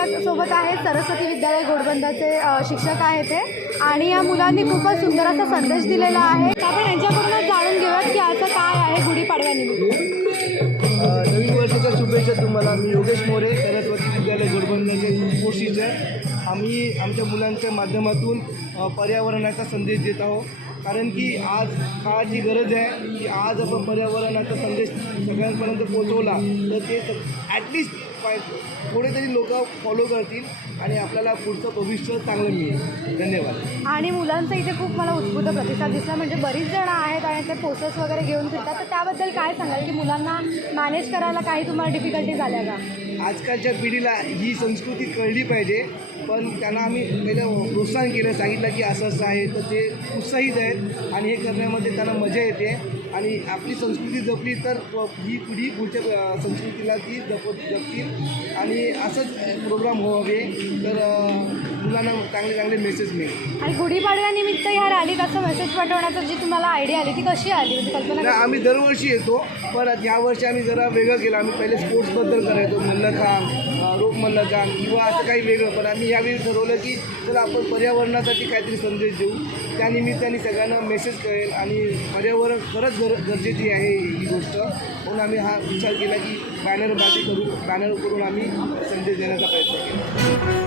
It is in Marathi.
आपल्यासोबत आहेत सरस्वती विद्यालय गोडबंदाचे शिक्षक आहेत ते आणि या मुलांनी खूपच सुंदर असा संदेश दिलेला आहे. आपण यांच्याकडूनच जाणून घेऊयात की असं काय आहे गुढीपाडव्यानिमित्त. नवीन वर्षाच्या शुभेच्छा तुम्हाला. मी योगेश मोरे सरस्वती विद्यालय गोडबंदाचे कोशिश आहे आम्ही आमच्या मुलांच्या माध्यमातून पर्यावरणाचा संदेश देत आहोत. कारण की आज काळाची गरज आहे की आज आपण पर्यावरणाचा संदेश सगळ्यांपर्यंत पोहोचवला तर ते ॲटलिस्ट थोडे तरी लोक फॉलो करतील आणि आपल्याला पुढचं भविष्य चांगलं मिळेल. धन्यवाद. आणि मुलांचा इथे खूप मला उत्स्फूर्त प्रतिसाद दिसला म्हणजे बरीच जण आहेत आणि ते पोस्टर्स वगैरे घेऊन फिरतात. तर त्याबद्दल काय सांगाल की मुलांना मॅनेज करायला काही तुम्हाला डिफिकल्टी झाल्या का? आजकालच्या पिढीला ही संस्कृती कळली पाहिजे. पण त्यांना आम्ही पहिलं प्रोत्साहन केलं सांगितलं की असं असं आहे तर ते उत्साहित आहेत आणि हे करण्यामध्ये त्यांना मजा येते. आणि आपली संस्कृती जपली तर ही पिढी पुढच्या संस्कृतीला ती जप जपतील आणि असंच प्रोग्राम व्हावे तर मुलांना चांगले चांगले मेसेज मिळेल. आणि गुढीपाडव्यानिमित्त ह्या रॅलीत असं मेसेज पाठवण्याची जी तुम्हाला आयडिया आली ती कशी आली? म्हणजे कल्पना नाही? आम्ही दरवर्षी येतो पण यावर्षी आम्ही जरा वेगळं केलं. आम्ही पहिले स्पोर्ट्सबद्दल करायचो मल्लखांब अ, रोप मल्लखांब किंवा असं काही वेगळं. पण आम्ही यावेळी ठरवलं की चला आपण पर्यावरणासाठी काहीतरी संदेश देऊ. त्यानिमित्ताने सगळ्यांना मेसेज कळेल आणि पर्यावरण खरंच गर गरजेची आहे ही गोष्ट. म्हणून आम्ही हा विचार केला की बॅनरबाजी करू बॅनर करून आम्ही संदेश देण्याचा प्रयत्न केला.